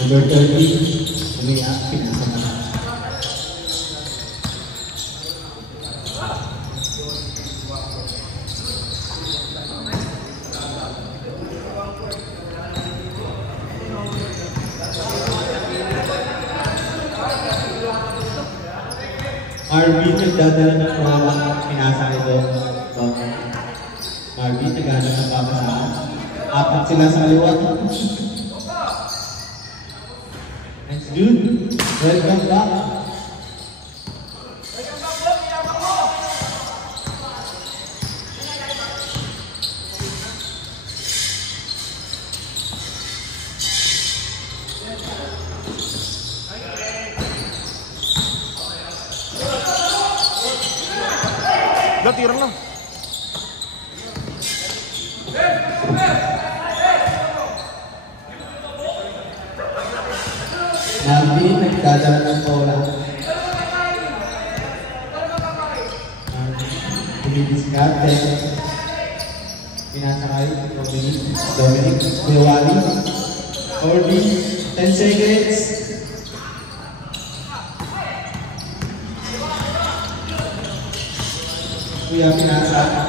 Number 30, umiyak, pinasa na. Marvin, nagdadala ng mga pinasa ito. Marvin, nagdadala ng papasahan. Apat sila sa kaliwa. Nice dude. Welcome back. Tira lang. Marvin, nagdadala ng bola. Dumidiskarte. Pinasakay. Dominic. Bewali. Orbi. 10 seconds. Kuya pinasa.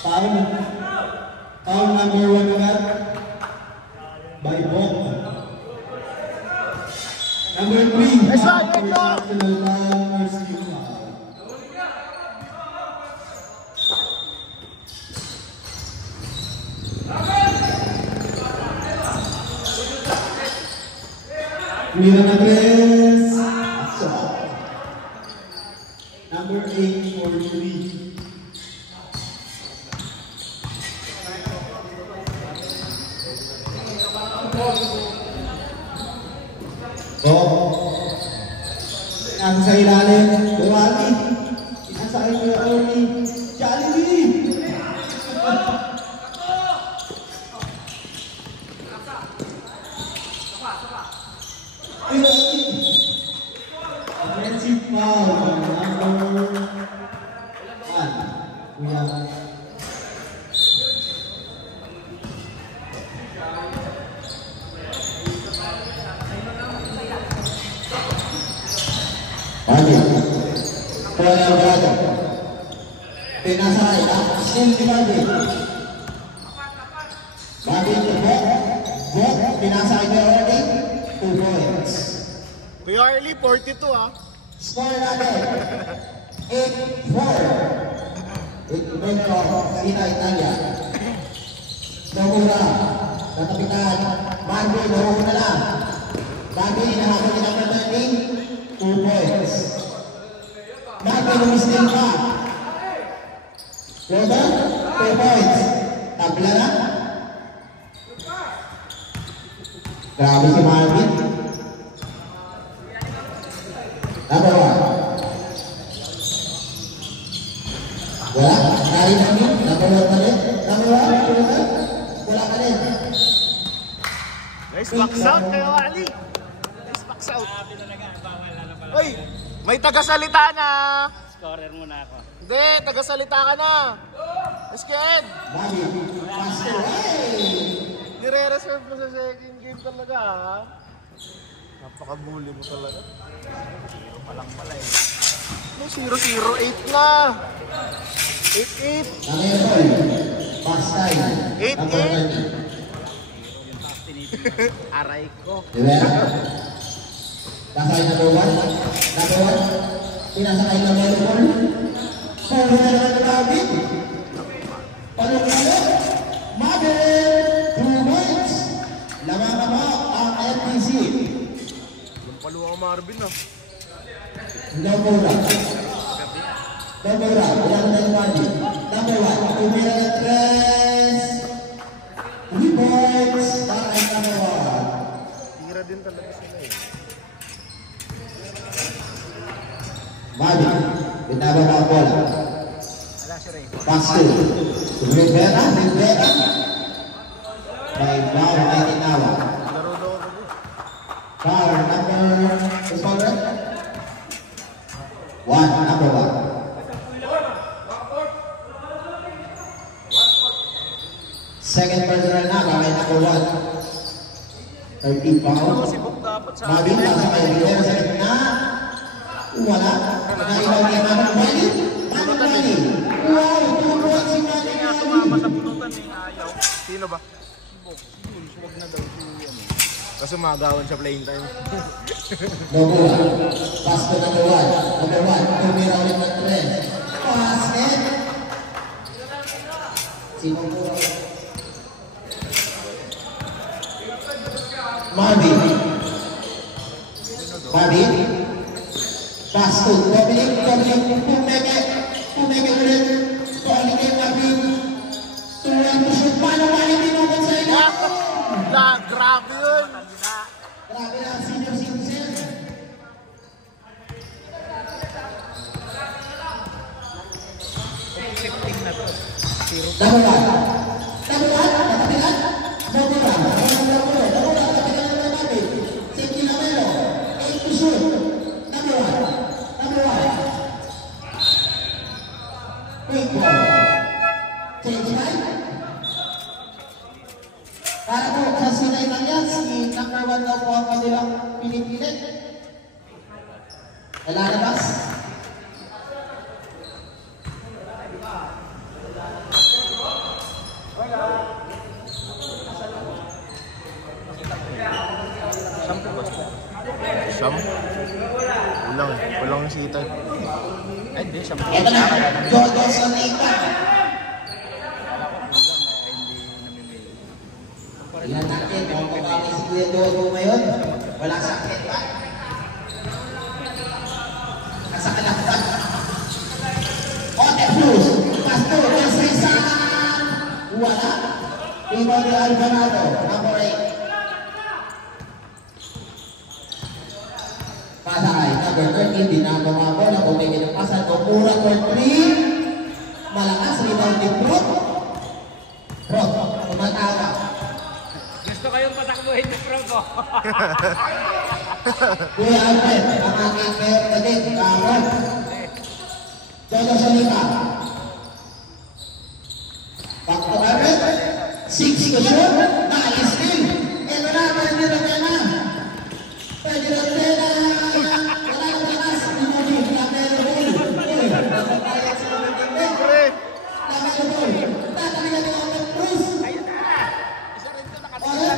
Foul number 1 agad. By Bok. Number 3. Kuya Andres. Number 8 for 3. Nasa ilalim, Buwati. Nasa ilalim, Jollibee. Offensive foul, number 1. Kuya. Pinasay, action si Bobby. Bobby to Bok, pinasay niya already, 2 points. Kuya Arlie, 42 ah. Score natin, 8-4. Benro, Ina Italia. Nomura, katapitan, Bobby, nahuhon na lang. Bobby, nahakot niya ng 13, 2 points. Bobby, lumistin pa. Roda, 2 points. Tabla na. Grabe si Marvin. Number 1. Wala. Nari namin. Number 1 pa rin. Number 1. Wala ka rin. Nice box out kayo, Ali. Nice box out. Uy, may tagasalita na. Scorer muna ako. Hindi, tagasalita ka na. Esked. Bobby, faster way. Nire-reserve mo sa second game talaga ha. Napaka-bully mo talaga. Zero pa lang pala eh. 0-0-8 na. 8-8. Fast time. 8-8. Aray ko. Diba? Kasay number 1. Number 1. Pinasakay ng Melbourne. Puro na naman ni Bobby. Panungalo. Mother. 2 points. Lamang ang FTC. Yung paluwang Marvin ah. Nomura. Nomura. Ilang na yung Bobby. Number 1. Tumira ng 3 points. Para number 1. Tira din talaga sila eh. Bobby. Bitaba pa ang bola. Wala si Ray. Pass to. Rivera. By Bauer ay tinawa. Laro daw ako. Bauer, number... Is Bauer? General na, bakit nakuha? 30 pounds. Si Bok dapat sa Mabit pa sa kayo. Pero sa gitna, wala. Naibaw niya naman. Bali? Ano bali? Wow, tumutuwa si Bali. Hindi nga sumama sa bunutan eh, ayaw. Sino ba? Si Bok, huwag na daw si ano. Kasi magawan sa playing time. Bogua. Pass to number 1. Number 1. Tumira ulit ng 3. Basket. Si Bogua. Marvin. Marvin. Pass to Dominic. Pumeke ulit. Calling kay Marvin. Tuwan mo siya. Paano pinukot sa inyo? Grabe yun! Grabe na ang senior citizen. Shifting na to. Zero. Number 1. Natapilan. Bogua. Natapilan ng Marvin. Safety na meron. 8 to shoot. Number 1. Quick ball. Change time. Para po sa sinay ng yan, si number 1 daw po ang kanilang pinipilit. Lalabas. Sampo ba? Siyam? Walang sita. Ay, hindi. Sampo. Ito na, Jojo Sonica. Ilan natin, kung kumami si Kuya Jojo ngayon, wala sakit pa. Nasa kalakpan. Ote Cruz, Pastor, Casrisa. Wala. Ibaw de Alvarado, number 8. Pasakay, number 13, dinabang ako na bumigay ng pasan. Okura for 3. Malakas, rebound ni Prot. Prot, tumatawa. Gusto kayong patakbuhin ni Progo. Kuya Alfred, ang aking mayor na din, Kamon. Jojo Sonica. Back to Alfred. 6 to shoot. Nice steal. Ito na, pwede na pena. Pwede na pena. Wala na panas. Timothy, Lamelo Ball. Nagpapayag sa mga tingin. Lamelo Ball. Tatabi na ito ang Cruz. Ayun na. Isa rin ito Oret. nakatira.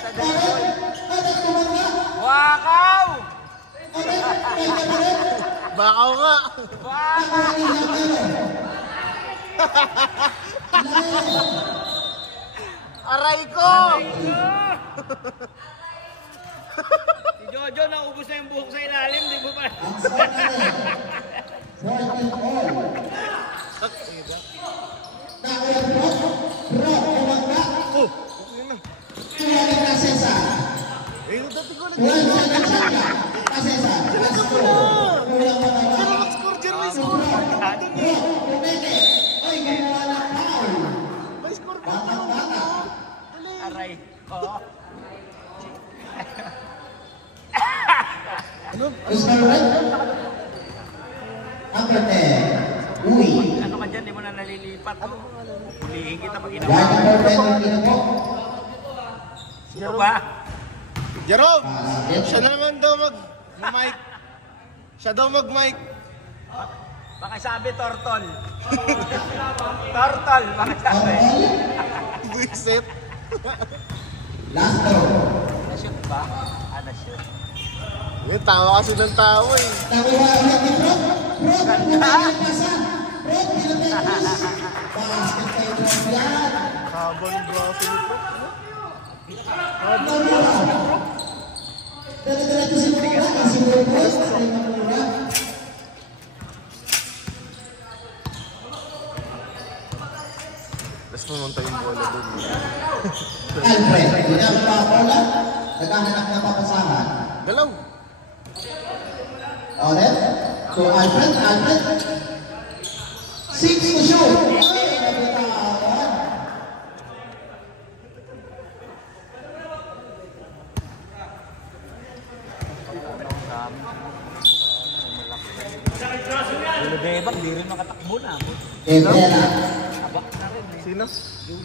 Sa Dayboy. Oret, tumangga. Wakaw! Oret, pwede pa rin. Bakaw nga! Wakaw! Aray ko! Si Jojo, naubos na yung buhok sa ilalim. Di mo pa. Ang score natin, 14 all. Nakuha Brock, umangga. Tuwalin na Cesar. Eh, dati ko Tuwalin siya ng Chaka. Cesar, let's go. Kulang pa na ba? score dyan, may score! Brock, pumete. Ay, gumawa ng foul. May score ka! Bata. Aray. Oo. Mr. Red. Number 10. Uy. Ano ka dyan? Di mo na nalilipat. Hulihin kita pag White ginawa. number 10 yung ginagawa. Sino ba? Jerome! Basket. Siya naman daw mag-mic. Siya daw mag-mic. Baka sabi tortol. Tortol, baka sabi. All. Buisit. Last throw. Na-shoot ba? Na-shoot. Yun, tawa kasi ng tao eh. Nakuha ulit ni Brock. Brock, kumaya yung pasa. Brock, pinatay Cruz. Basket kay Brock yan. Habang braso nito. Nakuha. Dala-dala ito si Mura. Si Burgos. Ay, Mura. Tapos pumunta yung bola doon. Alfred, ginagawa pa bola. Naghahanap na papasahan. Galaw! Alright. So Alfred. 6 to shoot. Ay, nabitawan. Lulubebak, di rin makatakbo na. Ebela. Abak na rin eh. Si Sino?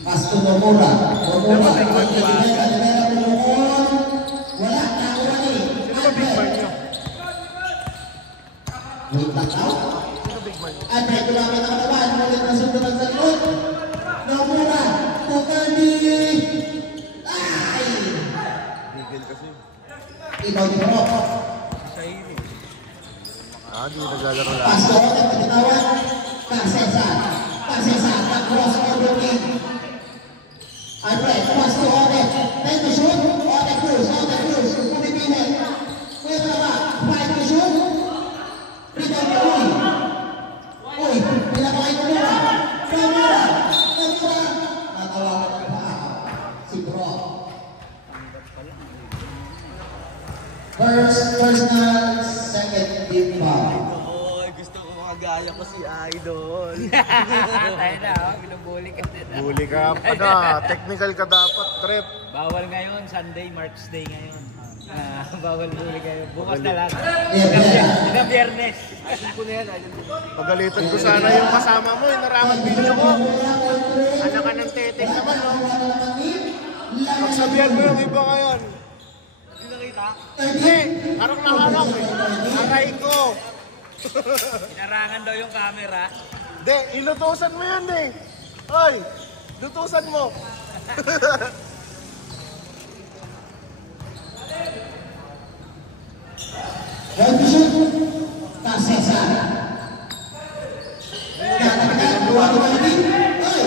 Pass to Nomura. Nomura. Dimera Lumon. Wala. Nakuha ni. Sino ba big man nyo? Wait lang out. Sino big man nyo? Andre, kumamit ang naman. Mulit na sundutan sa likod. Nomura. Tukani. Ay! Bigel kasi. Ikaw di mo. Di naglalaro lang. Pass to Ote. Pagkitawa. Kasesan. Kasesan. Pag-cross over king. Andre, pass to Ote. Then to shoot. Ote Cruz. Ote Cruz. Pumipinit. Kuya na ba? Five to shoot. Rebound ni Uy. Uy, pinapakay ko muna. Nomura. Nomura. Natawagan ko pa. Si Bro. First na second team foul. Oy, gusto ko magaya ko si Idol. Tayo na, binubuli ka din. Huli ka pa na. Technical ka dapat, Trep. Bawal ngayon, Sunday, March Day ngayon. Bawal huli kayo. Bukas na lang. Yeah. Ina Biyernes. Pagalitan ko sana yung kasama mo, yung naramang video ko. Anak ka ng teteng naman, no? Pagsabihan mo yung iba ngayon. Hindi nakita? Hindi, harap na harap eh. Aray ko. Inarangan daw yung camera. Hindi, ilutusan mo yan eh. Hoy, lutusan mo. One to shoot. Kasesan. Kakatakan. Dua lagi. Ay!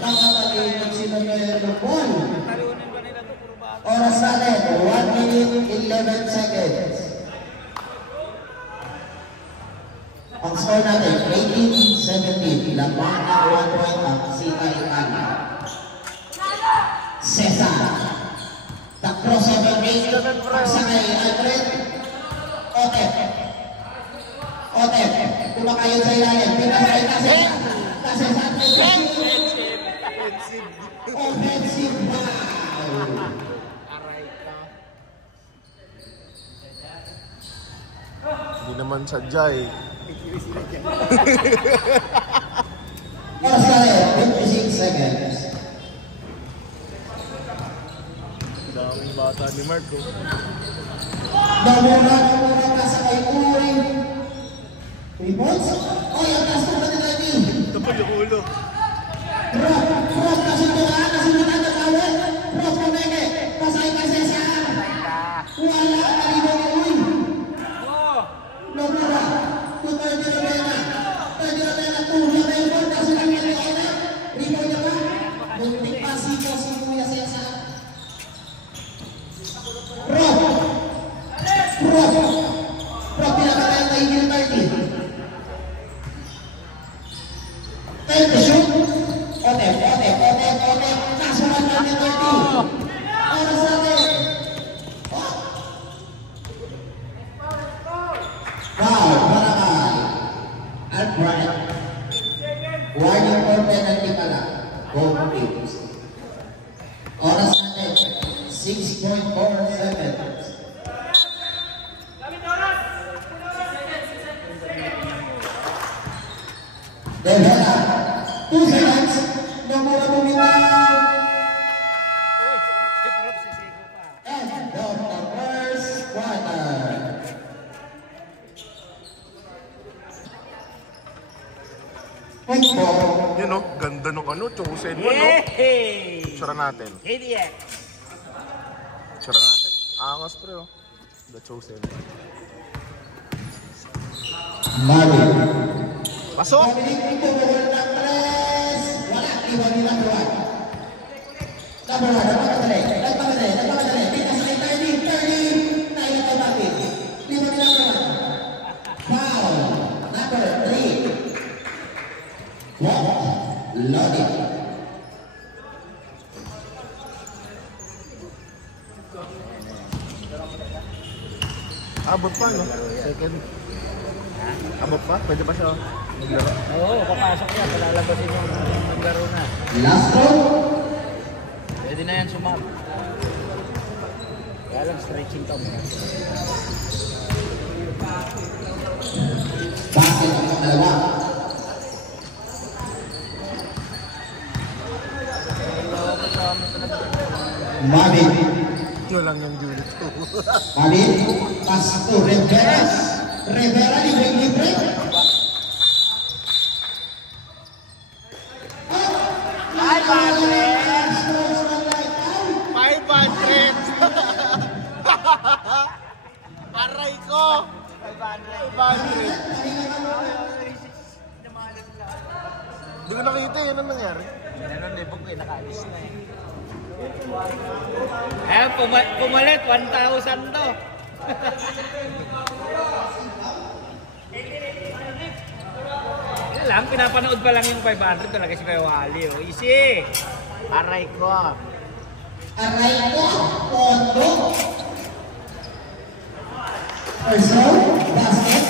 Kakatakan si Nomero Paul. Talunin ba nila ito? Puro bata. Oras natin. 1 minute 11 seconds. Ang score natin, 18-17. Lamang ang 1 point ang Sita Itana. Cesar. The crossover game. Pagsakay, Alfred. Otep. Otep. Kumakayon sa ilalim. Pinasakay kasi. Kasi sa atin. Offensive foul. Aray ka. Hindi naman sadya eh. Oras natin, 56 seconds. Daming bata ni Mark oh. Namura ka sa kay Uy. 3 points? Oy, ang taas ng pati. Ito pa yung ulo. Rob, kasunduan na tawag. Rob, kumenge. Pasay ka Cesar. Wala, kalibo ni Uy. Namura. Tutay di Rovena. Tutay di Rovena. Tuha na yung board. Kaso lang yung Rovena. Rebound niya ba? Muntik pa si Kuya Cesar. Rob, pinakatayo kay Gil Tardy. Tayo to shoot. Otep. Kasunod na ni Tardy. Oras natin. Foul, Barangay. Alfred. Warning for penalty pala. Both teams. Oras natin. 6.4 seconds. Devera, 2 seconds. Nomura bumitaw. Uy, si Prop, sisigo pa. End of the first quarter. Point for Yun oh, ganda nung ano, chosen mo no? Yay! Tsura natin. KDX. Tsura natin. Angas pre oh. The chosen. Marvin. Pasok! Dominic Pumukul ng press. Wala, iwan nila buwan. Number 1, nagpamadali. Dito sa kay 30. Tayo tumapit. Iwan nila buwan. Foul. Number 3. Walk. Loaded. Abot pa no? Second. Abot pa? Pwede pa siya maglaro? Oo, papasok yan. Palalabasin yung maglaro na. Last round. Pwede na yan sumap. Kaya lang stretching ka muna. Basket ang dalawa. Marvin. Yun lang yung unit ko. Marvin. Pass to Rivera. Rivera, libre. 500! Aray ko! 500! Hindi ko nakita yun ang nangyari. Ano, libog eh, nakaalis na eh. Ayan, pumalit, 1,000 to. Yan lang, pinapanood pa lang yung 500 talaga si Kuya Wally. Oh. Easy! Aray ko. Aray ko, Pondo. Perso, basket.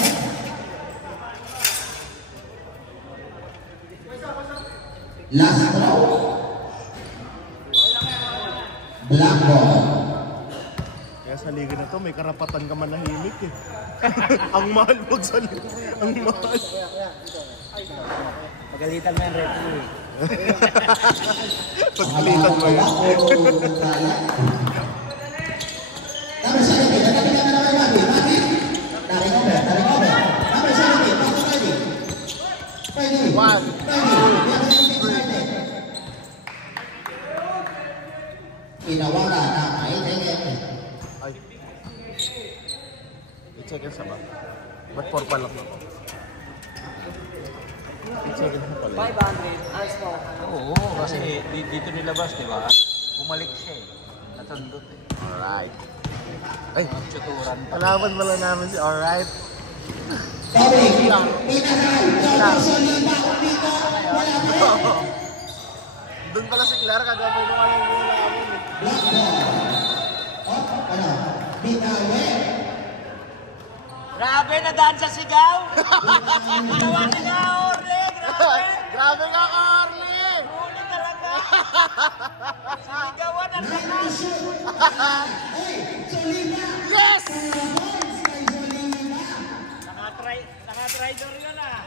Last throw. Black ball. Kaya sa liga na to, may karapatan ka manahimik eh. Ang mahal mo sa liga. Ang mahal. Pagalitan mo yung referee. Pagpilitan mo yun. Number 17, nagkakita ka naman Mabi. Mabi, na-recover. Number 17, pasok ready. Ready. Inawala na ay tingin. Ay. I-check in sa ba? Ba't 4 pa lang ako? I-check in sa pala. 500, oo, kasi dito nilabas, di ba? Bumalik siya eh. Natundot eh. Alright. Ay, Chuturan pa. kalaban pala namin si Alright. Bobby, pinahal. Jojo Soliva, dito. Wala pa. Doon pala si Clara, kagabay nung alam mo namin. Black ball. Oh, ano? Bitawe. Grabe, nadaan sa sigaw! Ginawa nila, Orle! Grabe! Grabe ka, Carly! Huli talaga! Sinigawan ang lakas! Hey, Soliva. Yes! Points kay Soliva. Naka-tridor yun ah!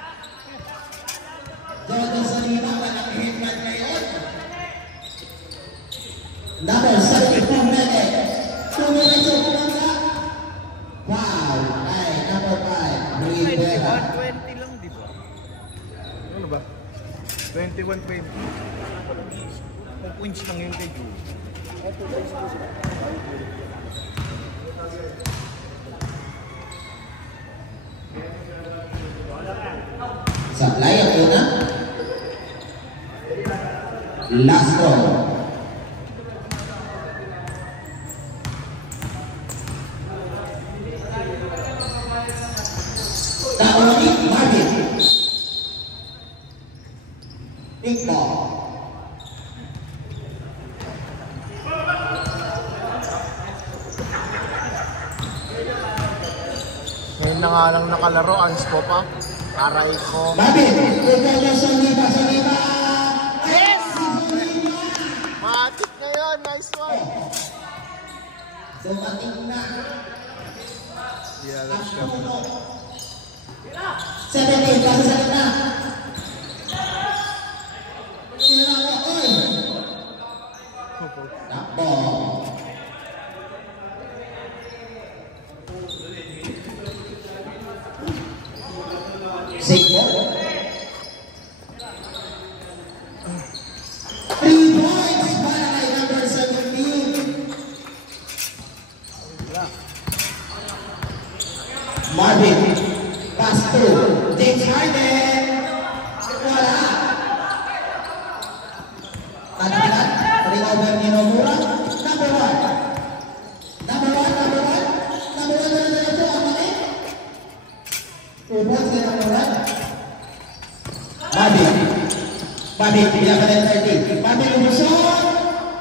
Jojo Soliva, walang hitman ngayon. Number 72 minutes. Tumiretso kumanda. Wow. Ay, number 5. Rivera. 120 lang, di ba? Ano ba? 21-20. 2 points lang yun kay Julie. Sablay ang una. Last call. Taoni Marvin. Big ball. Ngayon na nga lang nakalaro, ang scope pa. Aray ko. Marvin, Jojo Soliva. Yes! Matik na yun, nice one. Dumating na. Yeah, let's go. 17, kasi sa na. Sinala ko, oy. Takbo. Sigmo. 3 points para kay number 17. Marvin. Pass to James Harden. Wala. Tanakan. Ring-over ni Nomura. Number 1. Number 1 na ito ang mali. 2 points kay number 1. Marvin, bilang ka ng 30. Marvin, lumusot.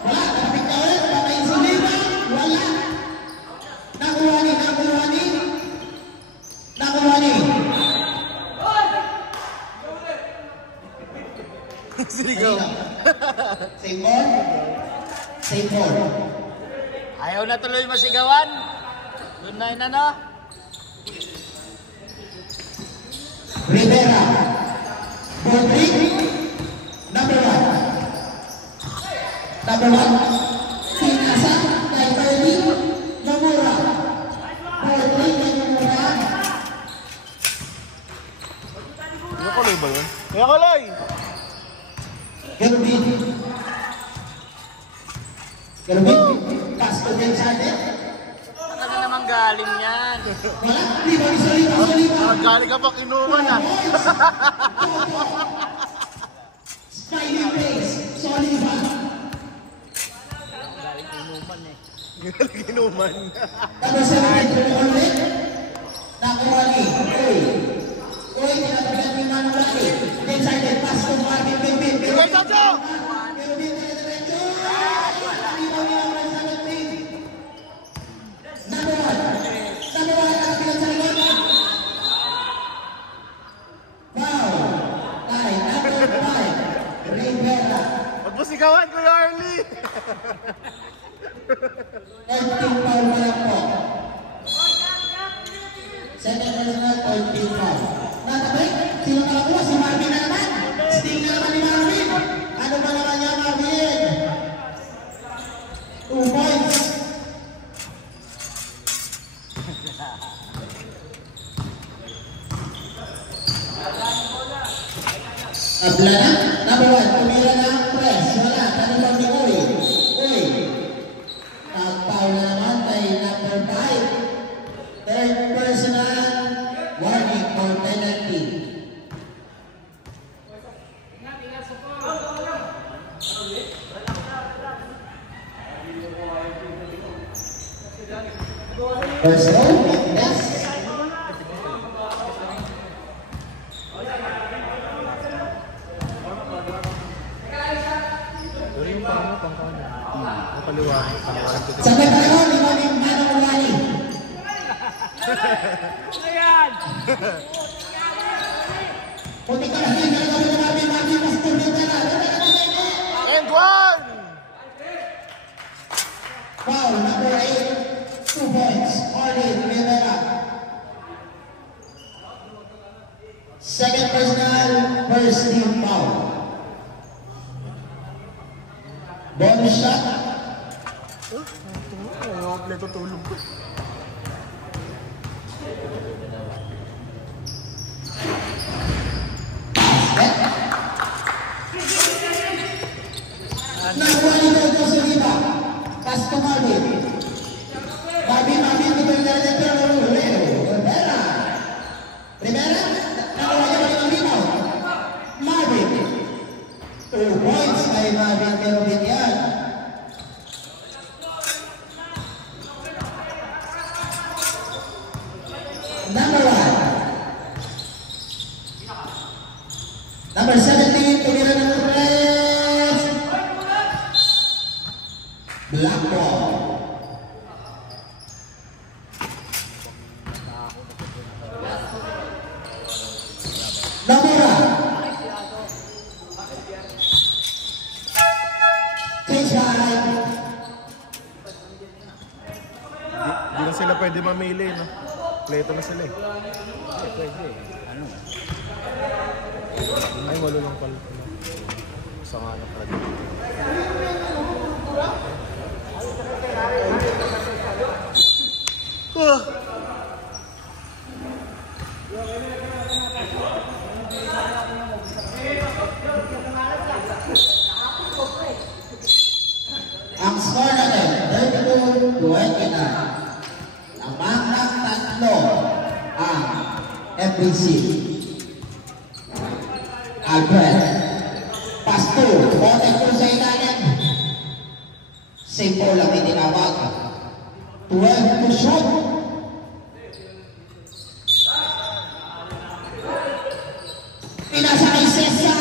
Wala. Kapit ka ulit. Patayin sa lima. Wala. Nakuha ni. Sinigaw. Same ball. Ayaw na tuloy masigawan. Doon na yun ano. Rivera. Ball break. Number 1. Pinasa Pass to Ben Sardet. Ano naman galing yan? Wala. Liba, isa. Galing ka pa kinuman ah. Smiling face. Soliva. Galing inuman eh. Galing kinuman. Number 17, Tumulit. Nakuha ni Uy. Uy, tinatabihan ni Manong Laki. Ben Sardet, pass to Marvin Pimpin. Sige, Chacho! Pimpin, diretso. Liba niya ang sa team. Number 1. Nakabilang sa likod. Foul. Ay, number 5. Rivera. Huwag mo sigawan, Kuya Arlie! 13 foul na lang po. Second personal, 13 foul. Natabay, sino nakakuha? Si Marvin na naman. Sting na naman ni Marvin. Ano ba naman niya, Marvin? 2 points. Abla na. Number 1, tumira na ang press. Wala, tanong ni Uy. Uy. Nagpaw na naman kay number 5. Third personal, warning for penalty. First goal, yes. Sampai tayo, lima ni Manong Wali. Ano yan? Puti ka na din, nalagawin na namin, Marvin, mas tuloy ka na. And one! Foul, number 8, 2 points, Orlin Rivera. Second personal, first team foul. Bonus shot. Ayaw, pleto tulog ko. Nakuha ni Dodo Soliva. Pass to Marvin. Marvin, ito yung nalagyan ng Rivera. Rivera, nakuha niya ba yung rebound? Marvin. 2 points kay Marvin Kerubin yan. Number 1. Number 17, tumira ng press. Black ball. Namura. Hindi na sila pwede mamili, no? Pleto na sila eh. Pwede. Ano? Ay, walo lang pala. Isa nga na pala. Ang score natin, 32-29. Lamang ng tatlo ang FBC. Albert. Pasto. Bote ko sa ilalim. Simple lang itinawag. 12 to shoot. Pinasa kay Cesar.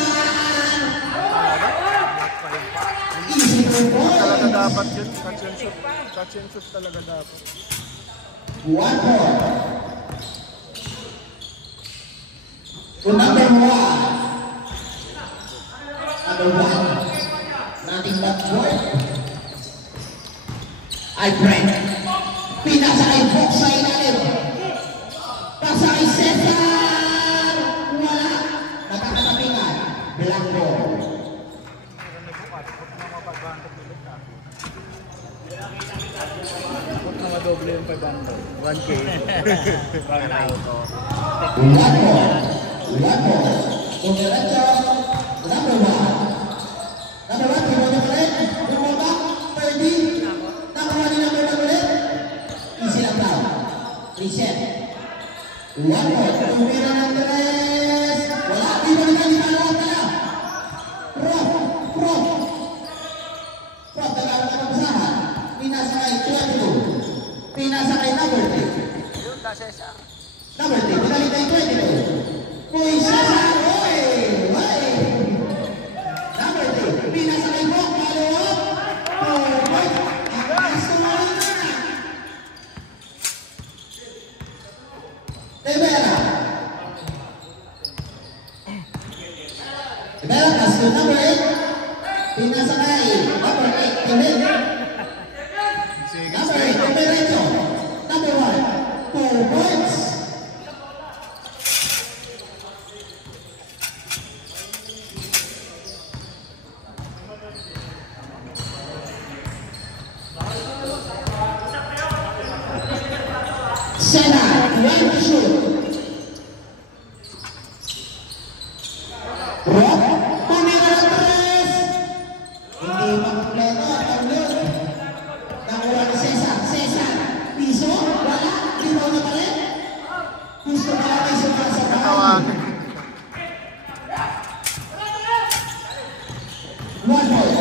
Easy to Talaga points. dapat yun. Catch and shoot. Catch and shoot talaga dapat. 1 more. To number 1. Number 1. Nothing but work. Albrecht. Pinasa kay Fox sa ilalim. Pasa kay Cesar. Wala. Nakakatapingan. Black ball. Huwag na madoble yung 500. 1K. One more. Kung diretso, number 1. Number 1, pinuha pa rin. Bumaba, 30. Nakuha nila One point. Tumira ng tres. Wala. Di ba naman ginagawa ka na? Prof. Tagal na pagsahan. Pinasakay 22. Pinasakay number 3. Yun, Cesar. Number 3. Pinalik tayo 22. Uy, Cesar! Uy! Number 3. Pinasakay mo. Follow up. Ang gusto mo rin na. Rivera, kaso number 8. Pinasakay. Number 8. Pinil. Number 8. Pimerecho. Number 1. 2 points. Sena, 1 to shoot. Rock, tumira ng tres. Hindi makumpleto ang yun. Nakuha ni Cesar. Piso, wala. Rebound na pa rin. Gusto ka na piso para sa bahay. 1 point.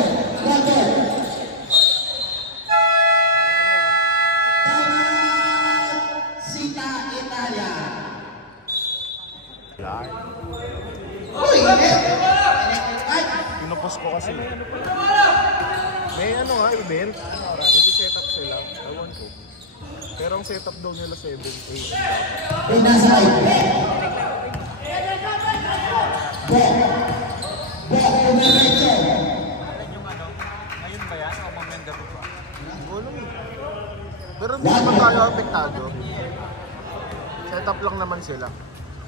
Sita Italia. Uy, Pinupos ko kasi. May event. Nag-set up sila. Ewan ko. Pero ang setup daw nila 7, 8. Pinasay. Pimerecho. Ngayon ba yan? O mamenda mo ba? Wala eh. Pero hindi naman tayo apektado. Setup lang naman sila.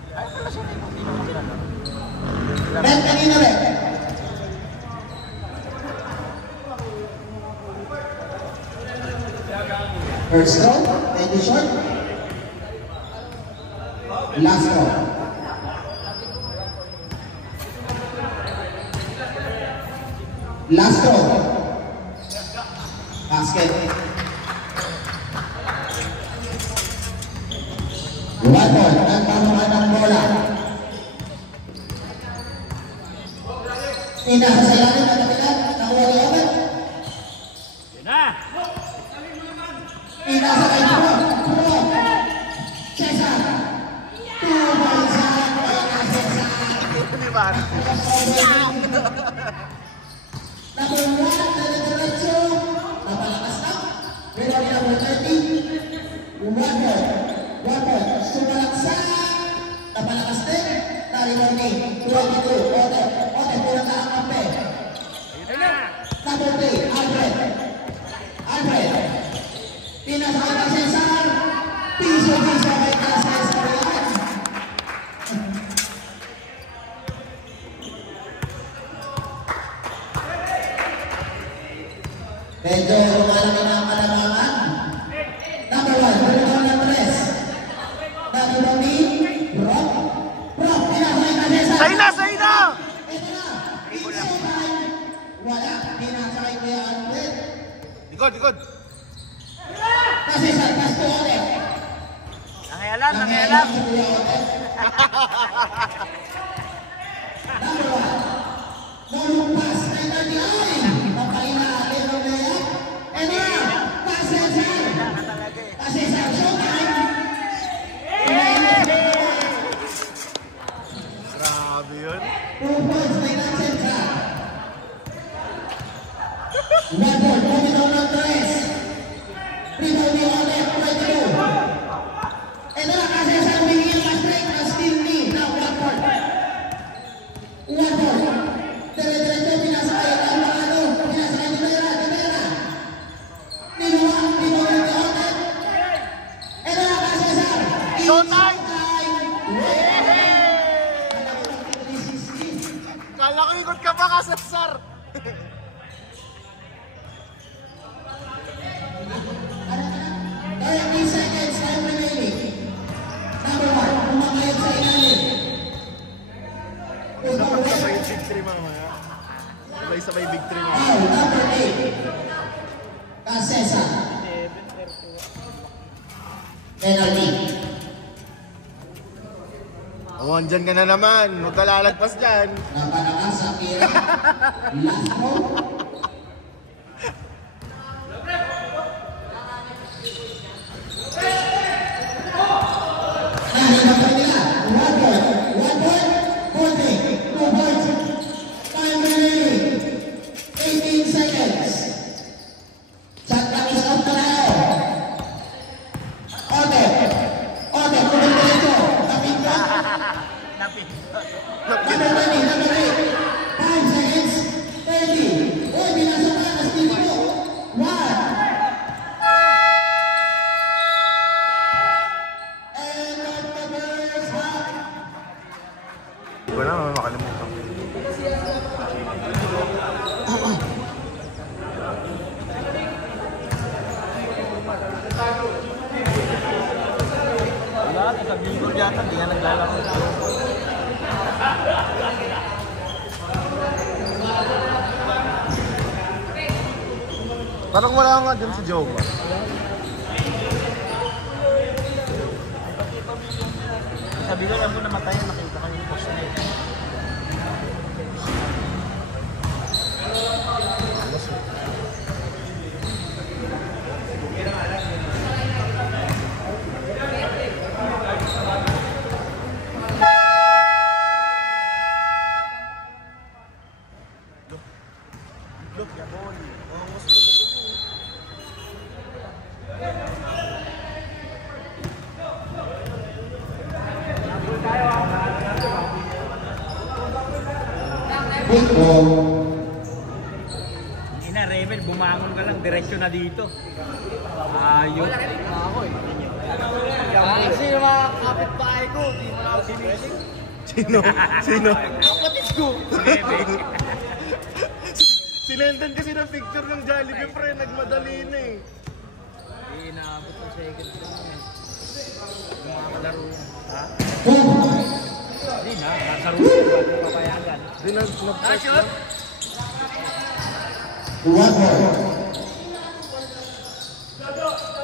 Ay, kasi hindi naman kilala. Red kanina rin. First row, medyo short. Last row. Last row. Basket. 1 point. Nagpamukan ng bola. Pinasa sa ilalim at kapitan. Nakuha ni Omen. Yun na! Pinasa kay Pro. Cesar. 2 points out. Di ba? Number 1, Diretso. Napalakas na. Rebound ni number 30. 1 point. Sumalaksak. Napalakas din. Na-rebound ni 22. Ote, pulang ka ang kampe. Number 3, Alfred. Pinasakay ka Cesar. Piso kay Cesar. Medyo lumalaki na ang kalamangan. Number 1, Bruno Andres. Number 3, Rock. Pinasakay ka Cesar. Say na! Ito na. Piso time. Wala. Pinasakay ko yung Alfred. Likod! Kasi sa kasto ulit. Nangayalam. Si Kuya Otet. Number 1. Nolumpas. Ay, papainaatin ng layup. And now, Cesar. Showtime. Grabe yun. 2 points by Cesar. 1 point. Bumitaw ng tres. Rebound ni Olet. 22. And now, Cesar humingi ng straight na steal ni. Now, 1 point. 1 point. Dire-diretso pinasakay ang pinasakay ni Vera. Ninuha ni Olet. And now, Cesar. Showtime! Showtime! Kala ko ikot ka pa ka, Cesar! Kaya 3 seconds, time remaining. Number 1, pumakayag sa ilalim. Sabay yung big 3 mamaya. Sabay big 3 mamaya. Foul, number 8. Cesar. Penalty. andyan ka na naman. Huwag ka lalagpas dyan. Napalakas sa Kira. Last ball. Nahimapan nila. 1 point. 1 point. 40. 2 points. Time remaining. 18 seconds. Santa is out na tayo. Ote. Ote. Kumang diretso. Napinta. Number 20. Number 8. 5 seconds. 30. Uy, binasok na. Nastig mo. 1. And of the first half. Wala naman makalimutan. Wala, sa Billboard yata, hindi nga naglalaro. Parang wala nga dyan si Joe. Sabi ko, yan po namatay, nakita ko yung post na ito. Big ball. Ina, Rebel, bumangon ka lang, diretsyo na dito. Ayun. Kasi yung mga kapitbahay ko, di mo na ako sinising. Sino? Sino? Kapatid ko! Rebel. Sinendan kasi ng picture ng Jollibee, pre. Nagmadali na eh. Hindi, inaabot ng second round. Yung mga kalaro. Ha? Hindi na, nasa room. Bago papayagan. Di nag-post Shoot! lang. 1 ball.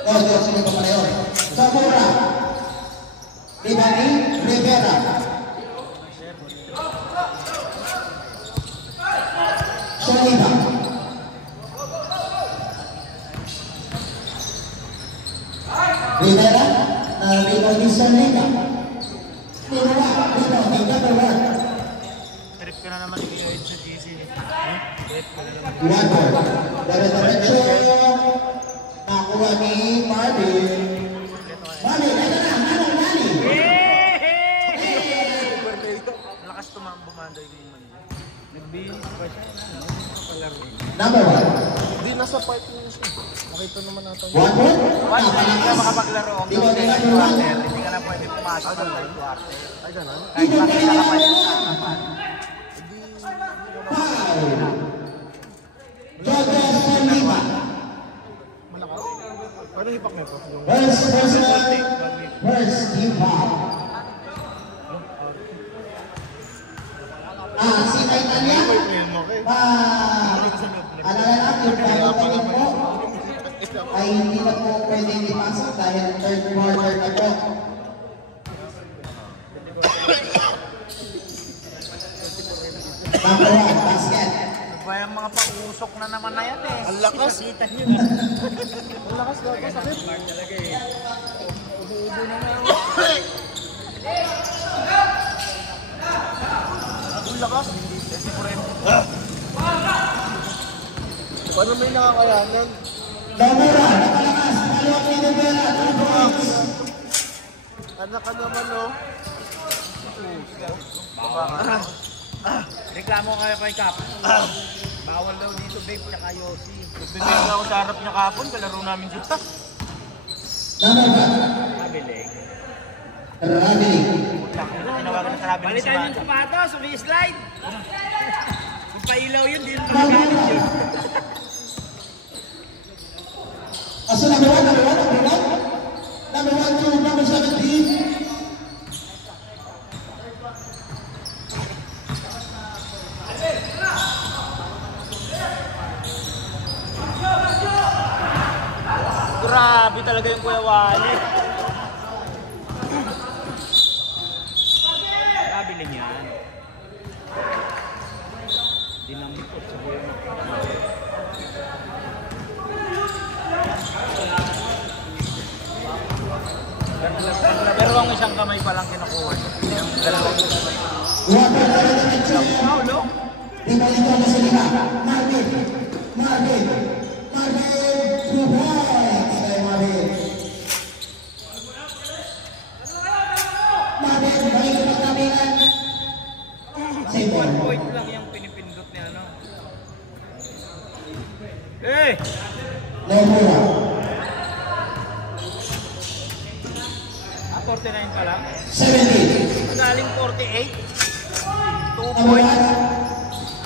Oh, sino pa pala yun? Zamora. Ribani Rivera. Soliva. Rivera. Ribani Soliva. Rivera. Ribani number 1. Trip ka na naman ni Kuya Ed sa GC. Trip ka na naman. 1 ball. Diretso. Nakuha ni Marvin. Marvin, ito na. Manong. Lakas bumanday ko yung Manila. Nagbihis pa siya. Palaro. Number 1. Hindi, nasa part niya siya. Nakita naman natin. 1 ball. Once na hindi ka makapaglaro ang Di ba second number quarter, 1? hindi ka na pwede pumasok ng third quarter. Ay, gano'n? Kahit makita ka pa rin sa harapan. Jojo Soliva. Paano hipak niya po? Yung... First hip-hop. Si Titania. Okay. Alala natin, yung pagkakalin po ay hindi na po pwedeng ipasok dahil third quarter na po. Number 1, basket. Ba yung mga pausok na naman na yan eh. Ang lakas. Kita nyo. Ang lakas na ito. Sakit. Smart talaga eh. Ubo na nga. Ang lakas. Kasi po rin. Paano may nakakayanan? Nomura, napalakas, palawag ni Rivera, 2 points. Anak ka naman, oh. Reklamo kayo kay Cap. Bawal daw dito, babe, tsaka Yossi. Nagbibigay ako sa harap niya kapon, kalaro namin dito. Number 1, Mabiling. Radley. Tinawagan na sa rabi ni Balitan Simon. yung sapatos, umi-slide. Kung pailaw yun, di yung magalit yun. So number 1, number 1 to number 17. Grabe talaga yung Kuya Wally. yung isang kamay pa lang kinukuha niya. Yung dalawang kamay. Water na rin ang ito. Paulo? Ibalito na sa lima. Marvin. 2 points kay Marvin. Marvin, balik ang pagkabingan. 1 point lang yung pinipindot niya, no? Eh! Nomura. 49 pa lang. 70. Galing 48. 2 Number points.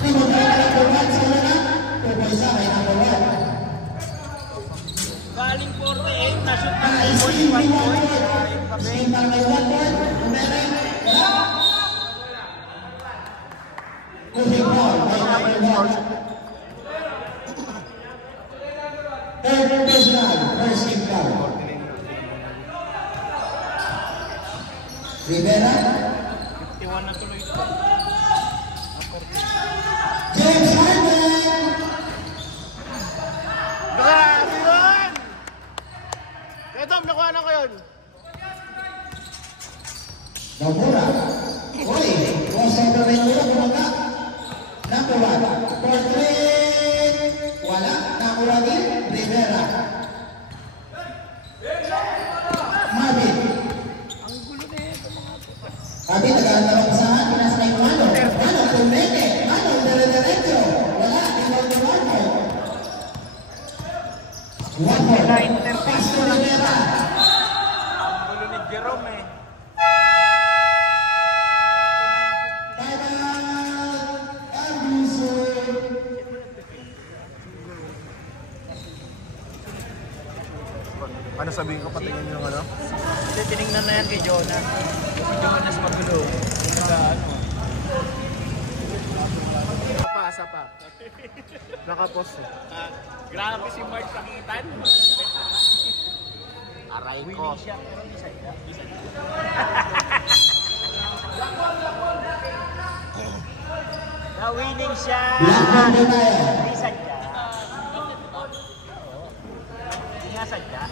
1. Number 1 sa una. 2 points na kay number 1. Galing 48. Na-shoot ng 2 points. 1 Steve, point. 1 point. Steve para kay 1 point. Umere. Wala. Moving on kay number 1. Third personal. First team foul. Rivera. 51 na tuloy ito. James Harden. Grabe yun! Ito, nakuha na ko yun. Nomura. Uy, crossover rin mula bumaga. Number 1. For 3. Wala. Nakuha din. Rivera. Marvin. Ang gulo na ito mga ito. Sabi, nagkakaroon sa akin. Pinas na yung Mano. Mano, tumete. Mano, dire-diretso. Wala. Ikaw ni Mano. 1 point. Pass to Rivera. Ang gulo ni Jerome eh. Ano sabihin ko, patingin yung ano? Kasi tinignan na yan kay Jonah. Si Jonas magulo. Asa pa. Nakapost eh. Grabe si Mark Sakitan. Aray ko. Winning shot pero di sadya. Na winning shot. Blackburn na tayo. Di sadya. Di nga sadya.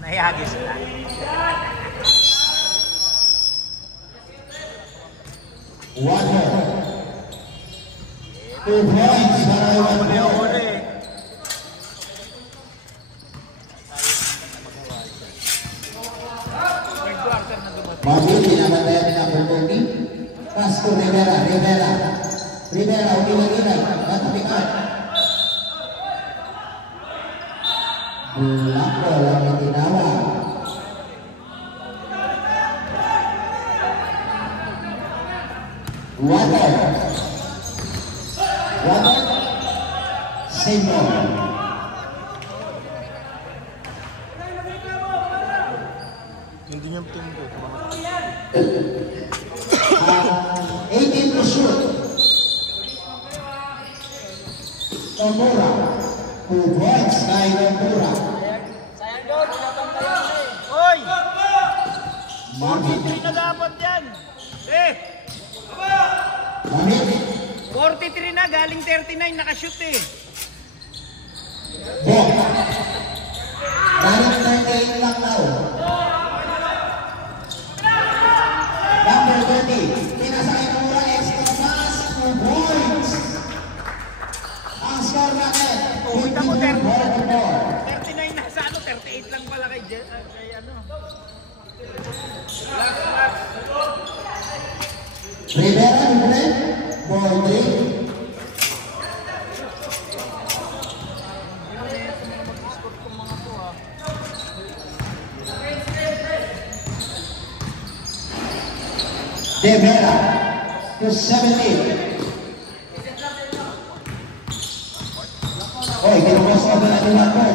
Nahihagis na. Water. 2 points para kay Water. Uli. Third quarter na dumating. Mabuti naman tayo ni number 30. Pass to Rivera. Rivera, umilag-ilag. Matapikat. Blackburn ang itinawag. Water. Seymour. Hindi niya team ko. 18 to shoot. Nomura. 2 points kay Nomura. Sayang doon, pinapantayan na eh. Hoy! Marvin. 43 na dapat yan. Eh! Marvin. 43 na, galing 39, nakashoot eh. Ball. Galing 38 lang daw. Number 20. Pinasakay Nomura. Extra pass. 2 points. Ang score natin. Kita mo, 54-44. 39 na sa ano, 38 lang pala kay Jet. Kay ano. Rivera, Rivera. Ball 3. De Vera to 17. Oy, kinukos ko na ni Water.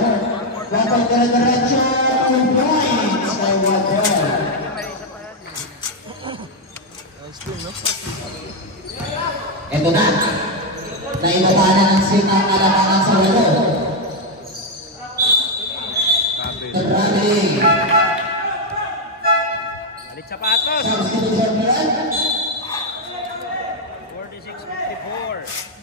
Water dire-diretso. 2 points kay Water. Nice team, no? Ito na. Naibabanan ng sinang alamangan sa walo. Traveling. Alit sapatos. Substitution plan. 46-54.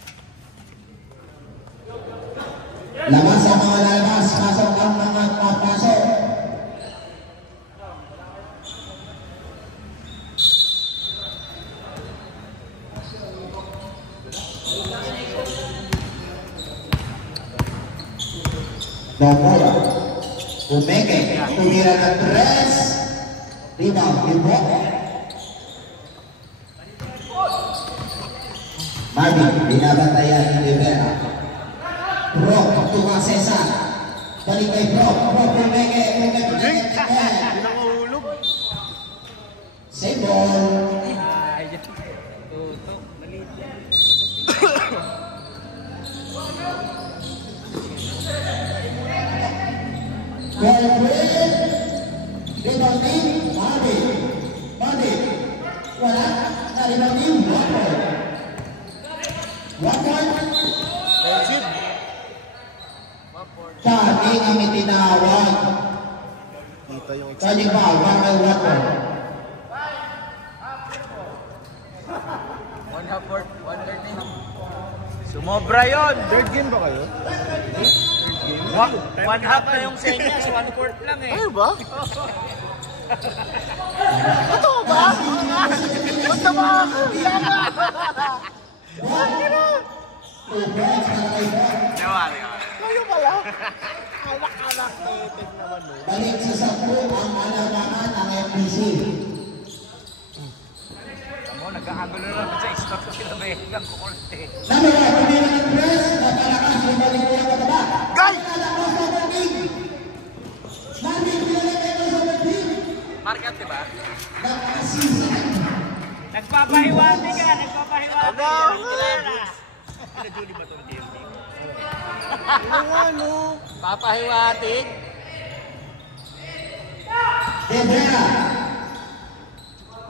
Labas ang mga lalabas. Pasok ang mga papasok. Domora. Umeke. Tumira ng 3. Rebound. Rebound. Marvin. Binabantayan ni Rivera. Brock. Tunga Cesar. Balik kay Brock. Brock. Umeke. Pinakahulog. Save ball. Ay, tutok. Maliit yan. Well, rebounding, Marvin. Wala. Na-rebounding, 1 point. 1 point. Exit. Charging ang itinawag. Kita yung exit. Charging foul, 1 point. 1 half court, 1:13. Sumobra yun! Third game ba kayo? 1 half na yung senyas, 1 court lang eh. Ano ba? Totoo ba? Basta ba? Kayo pala? Alak-alak. Tingnan naman eh. Balik sa 10 ang alagaan ng FBC. Mo, nagkakagulo na naman sa stop ko sila Megang Korte. Namira, tumira ng press, napalakas yung balik ko ng mataba. Guy! Nakalakas sa Marvin! Marvin, pinalagay ko sa Marvin! Market, diba? Nakasisan. Nagpapahiwati ka, nagpapahiwati. Ano? Julie ba ito ng DMD? Ano? Papahiwati? Debrera.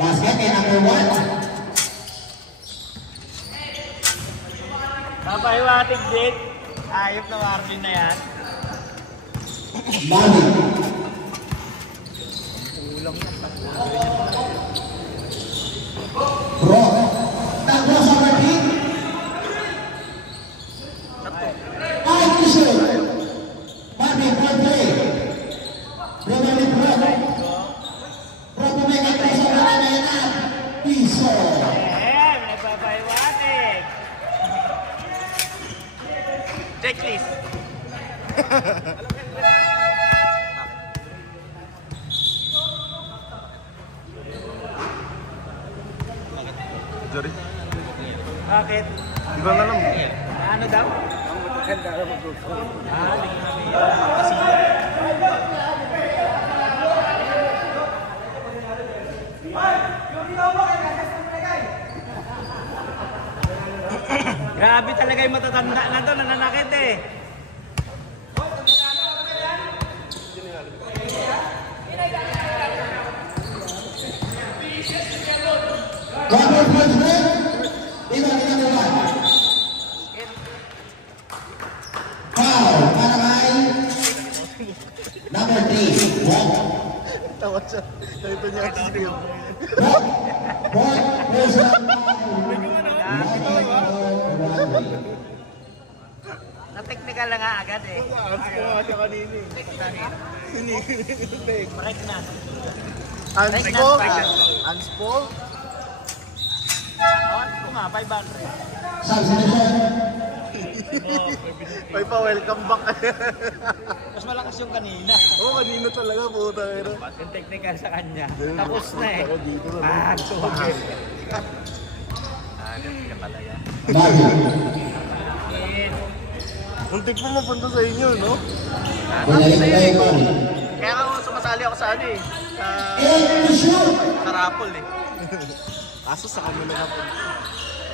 Basket kay number 1. Papahiwati din. Ayop na Marvin na yan. Marvin. Bro. Takbo sa Marvin. Ay, issue. Marvin, point play. Rebound Bro. Bro, pumikay ko sa mga na piso. Nagpapahiwati. Checklist. Sorry. Bakit? Di ba nga lang? Ano daw? Ang maganda na mag-go. Kasi grabe talaga yung matatanda na to, nananakit eh. Double punch break. Iba ginagawa. Foul para kay number 3. Walk. Tawa siya. Ito niya ang skill. Walk. Walk. Close up. Na-technical lang nga agad eh. Aans ko nga siya kanina eh. Hinihinig. Break na. Anspol? Anspol? Ano nga, 500. Substitution. May pa-welcome back. Mas malakas yung kanina. Oo, kanino talaga puta. Yung technical sa kanya. Tapos na eh. Ako dito na. Tuwag. Ano ka pala yan? Marvin. Muntik mo mapunta sa inyo, no? Balik kay Marvin. Kaya ako sumasali ako sa ano eh. And to shoot. Sa raffle eh. Kaso sa kanila na po.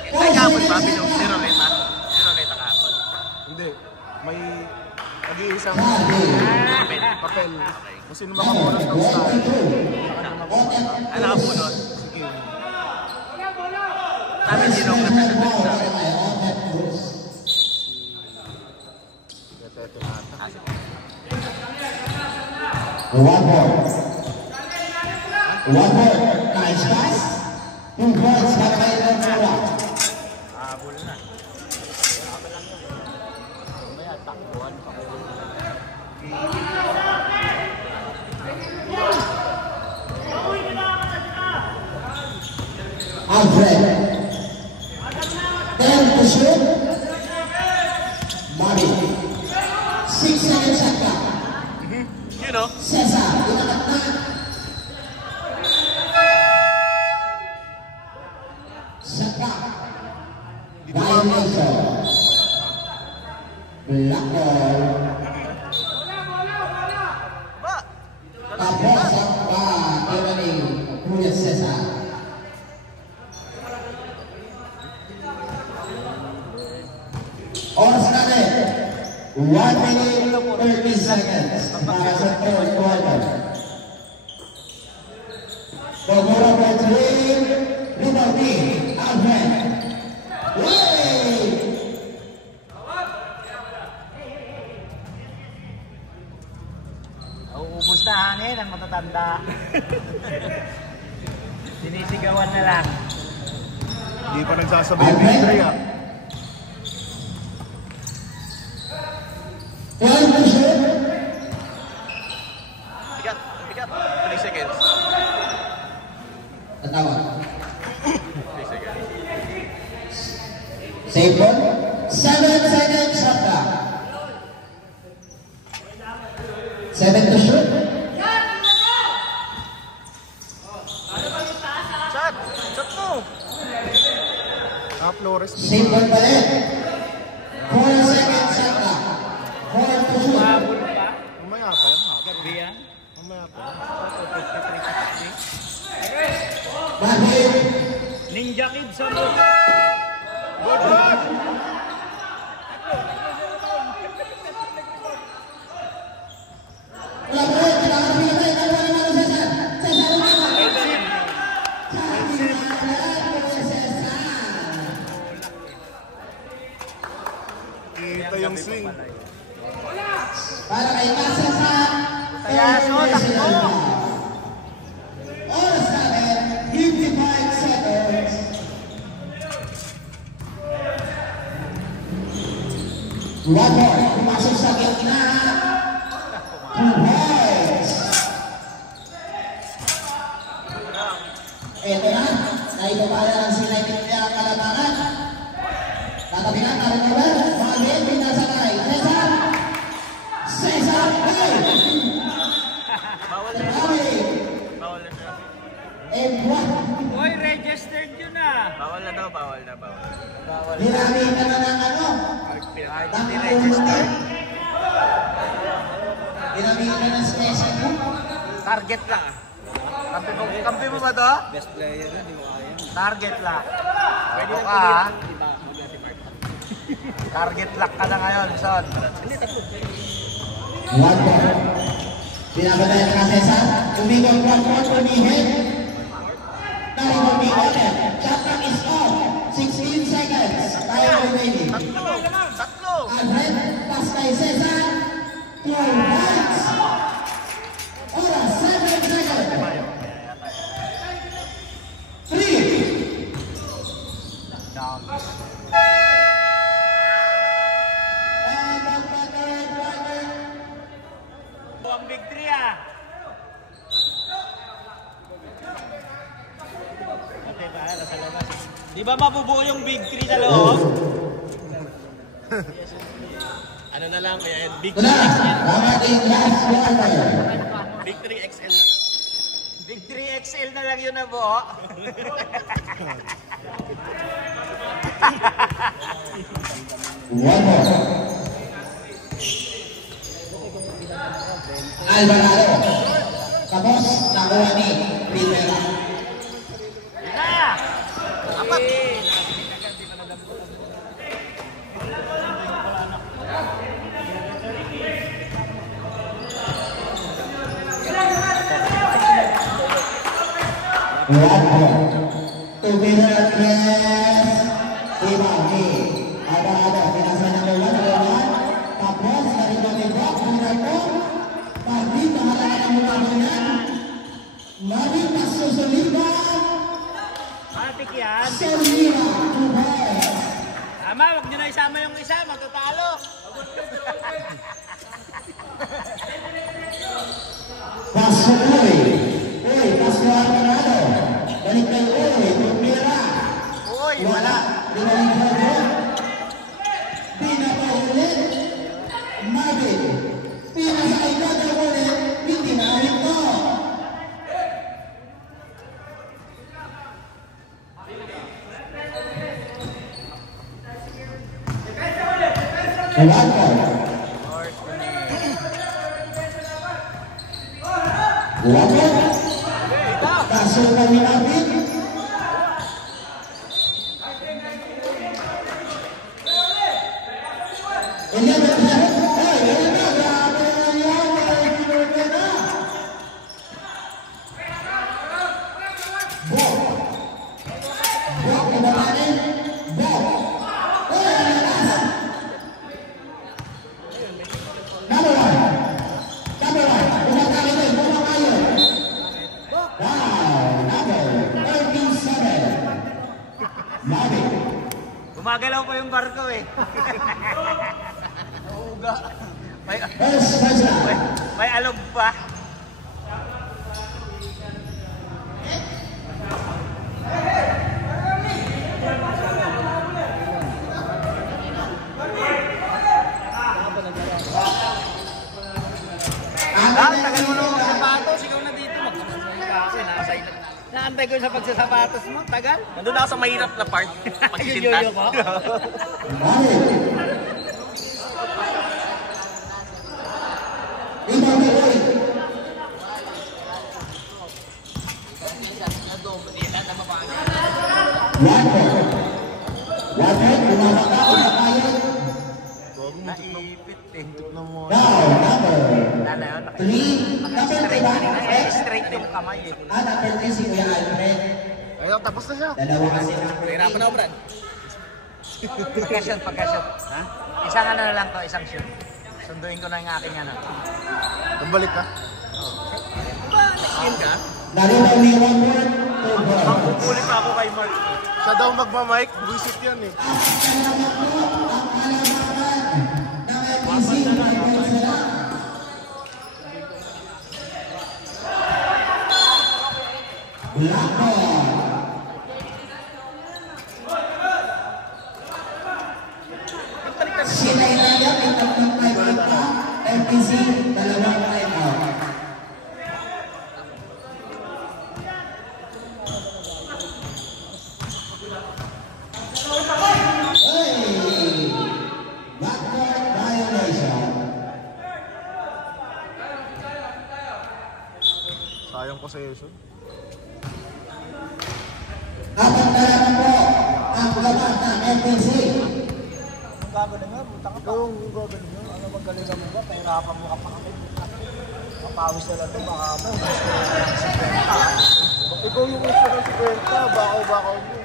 Ay, kapon ba? Niroleta? Niroleta kapon. Hindi. May nag-iisang Marvin. papel. Kung sino makamulat ng star. Ay, nakabunot. Sige. Sabi sino ang representative sa amin. Ito ata. One more. One more. Nice pass. 2 points para kay Domora. Habol na. Mamaya takbuhan pa ko. Alfred. 10 to shoot. Marvin. 6 seconds at clock. Yun o. Cesar, inanak na. Saka. Violation. Black ball. Ba? Tapos ang kaya ni Julio Cesar. Oras na rin. 1 minute 30 seconds para sa third quarter. Pagmura po 3, Liberty, Alfred. Way! Uubos na hangin ang matatanda. Sinisigawan na lang. Hindi pa nagsasabay yung victory ah. One to shoot. Bigat. 3 seconds. Tatawa. 3 seconds. Save ball. 7 seconds shot clock. 7 to shoot. Shot mo! Flores. Save ball pa rin. 4 seconds shot clock. 4 to shoot. Mahabol pa. Mamaya pa yan. Gabi yan. Mamaya pa. Mahit. Ninja Kid sa mga. Good run! Wala pa rin. Kailangan pinatay. Kailangan naman Cesar. Cesar naman. Kita yung swing. Para kay Cesar. Tayaso, takbo. Oras namin, 55 seconds. One more. Pumasok sa gitna. 2 points. Ito na. Naibabala ng sinaitin niya ang kalabangan. Tatabi na, tarin na ba? Mahagin, pinasakay. Cesar! Cesar! Hey! Bawal na Hey! Bawal na siya. And one. Uy, registered yun ah. Bawal na daw, bawal na. Hinami ka na ng ano? Hindi register. Hinami ka ng special mo? Target lang. Kampi mo ba to? Best player na, di mo kaya. Target lang. Pwede ka ha? Target lock ka na ngayon, son. One more. Pinabatayan ka, Cesar. Umikot, umihit. Dahil umikot eh. Shot clock is off. 16 seconds. Tayo remaining. Tatlo! Alfred, pass kay Cesar. 2 points. Oras, 7 seconds. 3. Down. And ang third quarter. Ang big three ah. Ate ba, nasa labas. Di ba mabubuo yung big three sa loob? Ano na lang, kaya big Ito na, ang ating last quarter. Big 3 XL. Big 3 XL na lang yun na buo. One more. Alvarado. Tapos, nakuha ni Rivera. Na! Apat! One more. Tumira tres. Imagi. Alvarado. Pinasa ng ulan. Tapos, narito ni Brock. Pinarito. Pagdi, mahalaga ng mukha mo yan. Mari pasusuliban. Matik yan. Solira. 2 points. Ama, wag nyo na isama yung isa, matatalo. Paso Uy. Uy, Paso Alvarado. Balik kay Uy. Tumira. Uy, Wala. Binalik kay Uy. Pinapaulit. Marvin. Pinasakay na ulit. One point. One point. Kaso kami natin. Gumagalaw pa yung barko eh. Uga. May alog pa. Tagal mo naman sapatos, ikaw na dito. Naantay ko sa pagsasapatos mo, tagal. Nandun ako sa mahirap na part. Pagsisinta. Yoyo ko. Naipit eh. Straight yung kamay eh. Ayun, tapos na siya. Hirapan ako, Brad. Pagka-shot. Ha? Isang ano na lang to, isang shoot. Sunduin ko na yung aking ano. Bumalik ka. Nag-game ka? Mangkukulit pa ako kay Mark. Siya daw magmamike, buisit yan eh. Sinayaya may tatlong time pa. FPC, dalawang time out. Backcourt violation. Sayang possession. Apat na lang po ang gawa ng FPC. Gagaling nga, buta ka pa. Yung gagaling nga, ano magaling mo ba? Pahirapan mo ka pa kami. Mapawis na lang ito, baka mo. Ikaw yung gusto ng 50, bakaw-bakaw mo.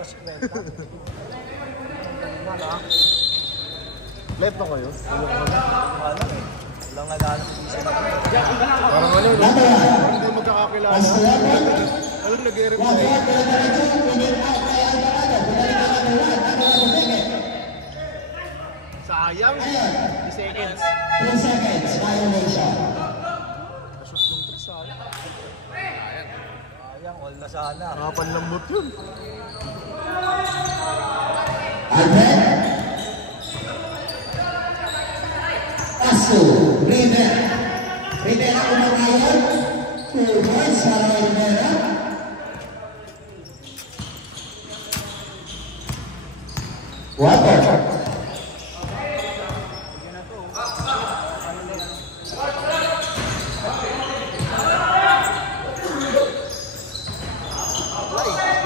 Mas kwenta. Live na kayo? Ano eh. Walang nag-aano sa isa na. Parang ano, hindi magkakakilala. Ano nag-i-reply? Sayang. 3 seconds. 3 seconds violation. Kasot yung 3 sayang. Sayang, all na sana. Nakapanlambot yun. Albert. Paso. River. River ang umagayon. 2 points para Rivera. Water.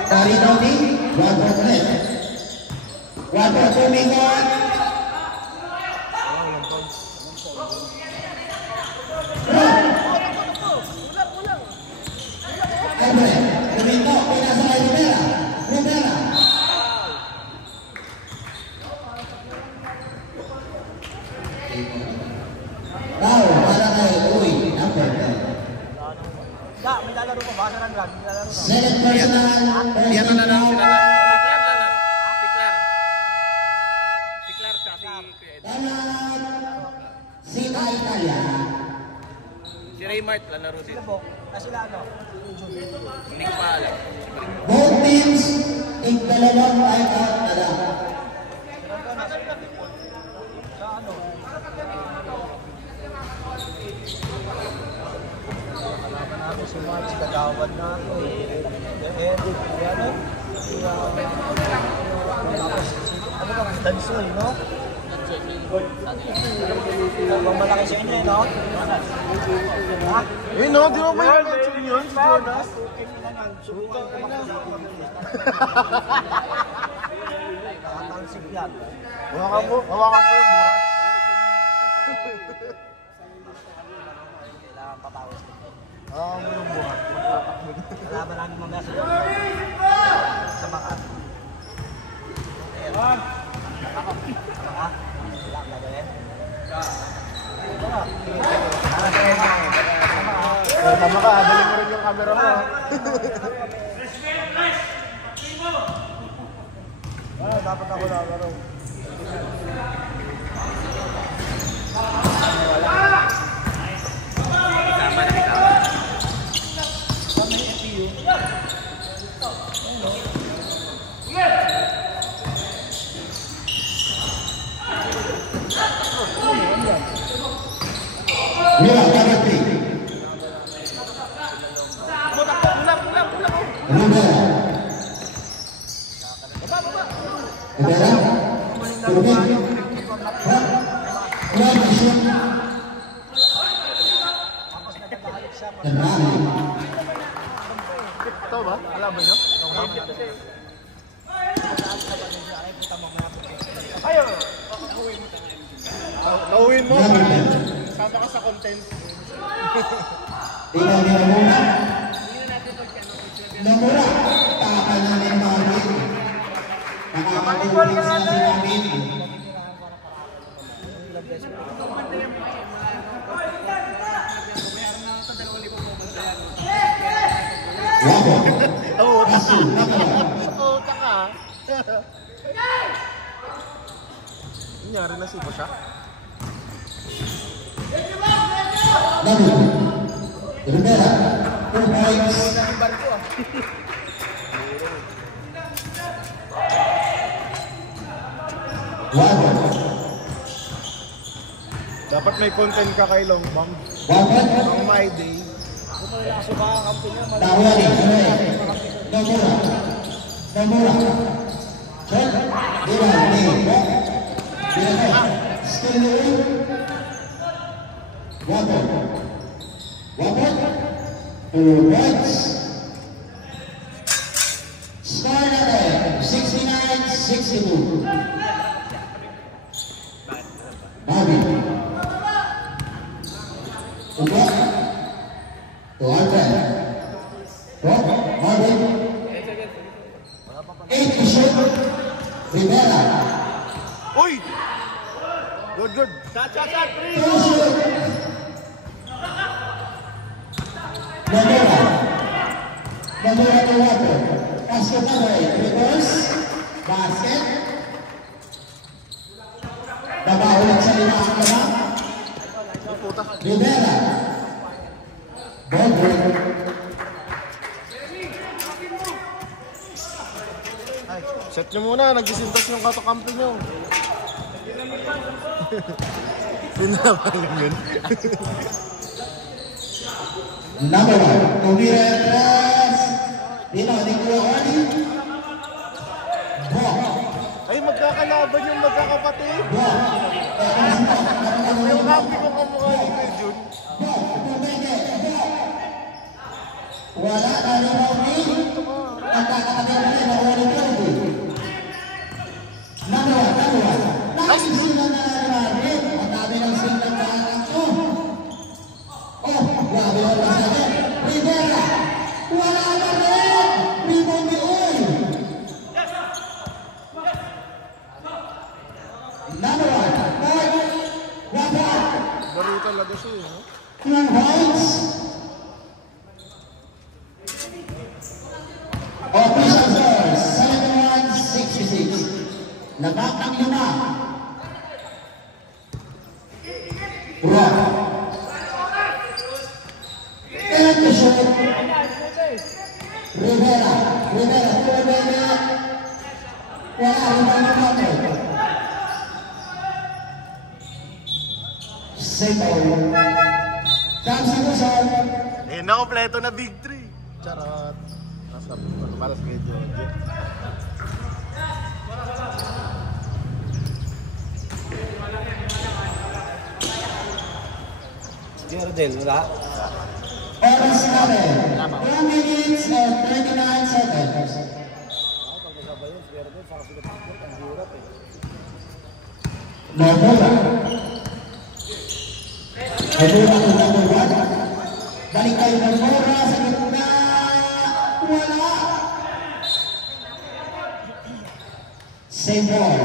Tarinodi, water net. Water tumingon. Tumingo, pinasa kay Rivera. Rivera. Foul para kay Uy, number 10. May lalaro pa ba? Ano lang lang? May lalaro na. Second personal, first team foul. Tiklar siya si Kuya Ed. Dalag, Sina Italia. Si Raymart lalaro din. Sila ano? Hindi ko pa alam. Both teams, tig-dalawang timeout na lang. Sa ano? Kalaban namin si March, kagawad na ako. Ano? Tapos, ano ba? Dansoy, no? Malaki siya niya, no? Eh no, di mo ba yung mention yun si Jonas? Nakatalsik yan. Hawakan mo yung buhat. Kailangan patawis. Hawakan mo yung buhat. Kalaban namin mamaya sa Makat. Tama ka, dali mo rin yung camera mo. Dapat ako laro. Mira, Gabati. Rivera. Ito ba? Kalaban nyo? Ayaw! Nauwin mo para sama ka sa content. Tingnan niyo muna. Namura. Takal na ni Marvin. Nakakatulis na si Marvin. Wabo. Asu. Oo, taka. Nangyari na si Bosha? Nabu. Rivera. 2 points. Wabo. Dapat may content ka kay Longbang. Wabo. Ang my day. Tawari. Namura. Namura. Check. Diwan. Diwan. Still Wabo. Wabo. 2 points. Score natin. 69-62. Bobby. Upo. To Arben. Bobby. 8 to shoot. Rivera. Uy! Good. 2 shoot. Namura to Wapo. Basket away. Reverse. Basket. Nabaulat sa lima ang kamang. Rivera. Ball break. Ay, set nyo muna. Nagsisintas yung katokampi nyo. Pinapaling yun. Number 1. Tumira ang press. Dino, di ko early. Ball. Ay, magkakalaban yung magkakapatid. Ball. Yung happy ko kamukha ni Kuya Jun. Ball. Pumenge. Ball. Wala na rebound ni. Nagkakatagal na rin. Nakuha ni Kelvin. Number 1. Nakikisilan na na natin. Ang dami ng silang kaharap ko. Oh, grabe ang masakit. Rivera. Wala na rin. Rebound ni Uy. Number 1. Rapat. Baro talaga siya eh. No? 2 points. Official scores. 71-66. Labak ang 5. Rock. And the shot. Rivera. Rivera. Wala rin ang kapatid. Simple. Kamsi ko sa Eh, na-kompleto na Big 3. Charot. Nasa para sa video. Girdel, wala? Oras natin, 2 minutes and 39 seconds. Nomura. Nomura to number 1. Balik tayo Nomura sa gitna. Wala. Same ball.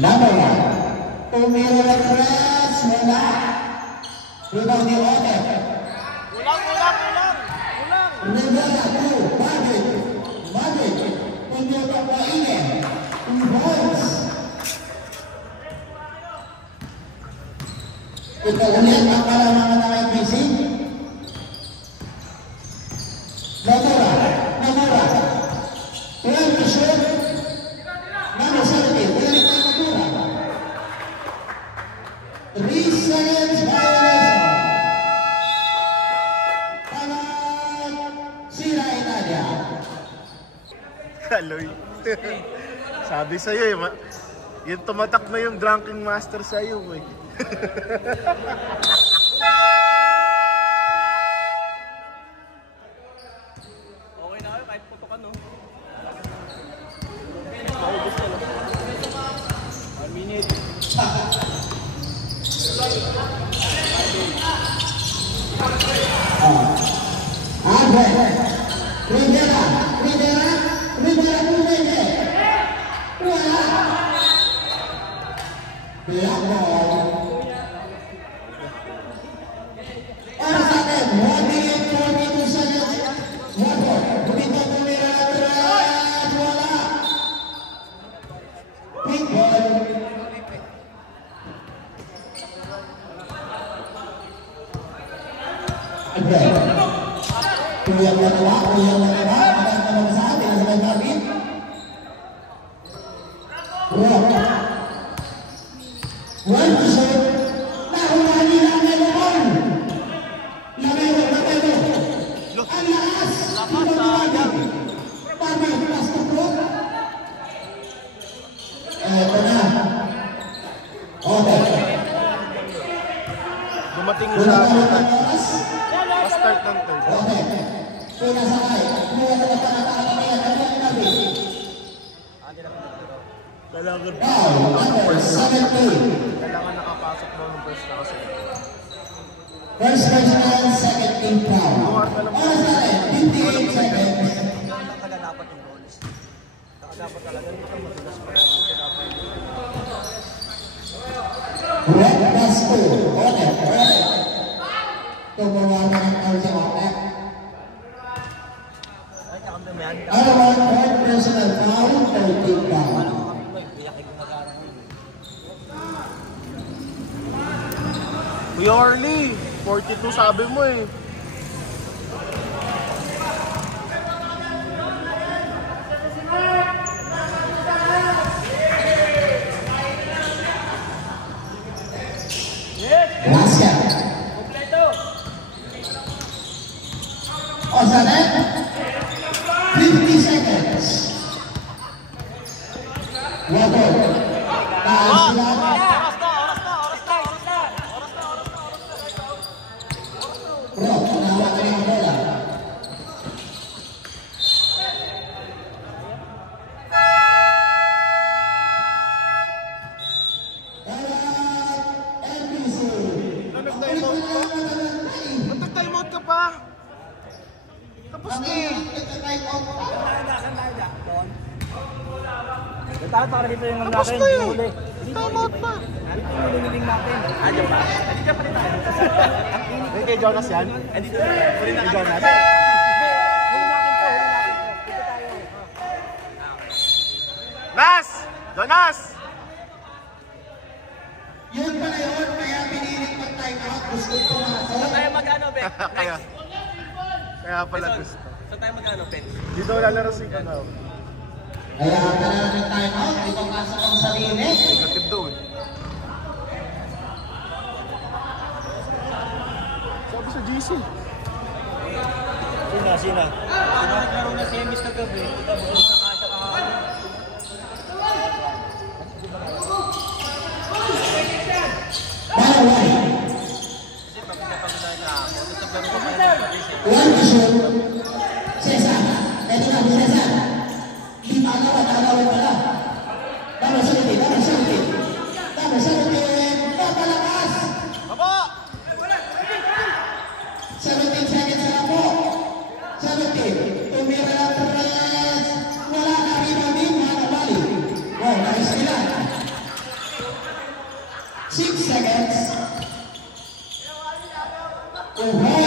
Number 1. Tumira ng press. Wala. Rebound ni Ote. Rivera to Magic. Magic. Punyota po Ine. 2 balls. Ito ulit ang para mga na-IPC. Nomura. Nomura. 12 to shoot. Number 17. Ulit ang Nomura. 3 seconds violation. Sira Italia. Kaloy. Sabi sa'yo eh, yung tumatak na yung drunken master sa'yo eh. Okay na kayo, kahit puto ka, no? 1 minute. Andre. Rivera. Rivera. Rivera Pumene. Wala. Black ball. Para sa atin, 1 minute 42 seconds. Water. Bumito Pumene. Wala. Pink ball. Andre. Kuya Matawa, magandang naman sa atin, sa mga kapit. Rock. 1 to shoot. Nahulani na ang Melon. Lamero. Ang lakas. Lakas sa agad. Parang plus to block. Eto na. Okay. Dumating Wala sa ka rin ang oras. start ng third. Okay. Pinasakay. Kumuha na pagkakatayan. Ano yung nabi? Kailangan Number 17. kailangan nakapasok mo ng first na kasi. First personal, second team foul. Oras natin, 58 seconds. Nakaganapat yung goals. Nakaganapat talaga. Dito matigas pa. Red plus 2. Okay. Tumuha na ng foul sa Otek. Ay, kakamda mo yan. Other third personal foul, third team foul. Kuya Orly, 42 sabi mo eh. Basket. Oras natin, 50 seconds. Water. Taas sila. Bro, nawak na yung bola. NBC. Nag-time out ka? Nag-time out ka pa? Tapos na eh. Tayo para dito yung Tapos natin. na eh. Huli. Time out pa. Dito yung huling natin. Diyan pa. Diyan pa rin tayo. Hindi kay Jonas yan? Dito na. Huli na Kay Jonas? Huli natin to. Huli natin. Dito tayo. Nas! Jonas! Yun pala yun, kaya pinilit mag-time out. Gusto pumasok. Tayo mag-ano, Ben? Kaya pala gusto. Saan tayo mag-ano, Ben? Dito lalaro si Kanaw. Kaya pala ng time out, di papasok ang sarili. Negative daw eh. Sabi sa GC. Sina? Naglaro na si Emis na gabi. Ito, bukas na nga siya kahapon. 6 seconds. Oh,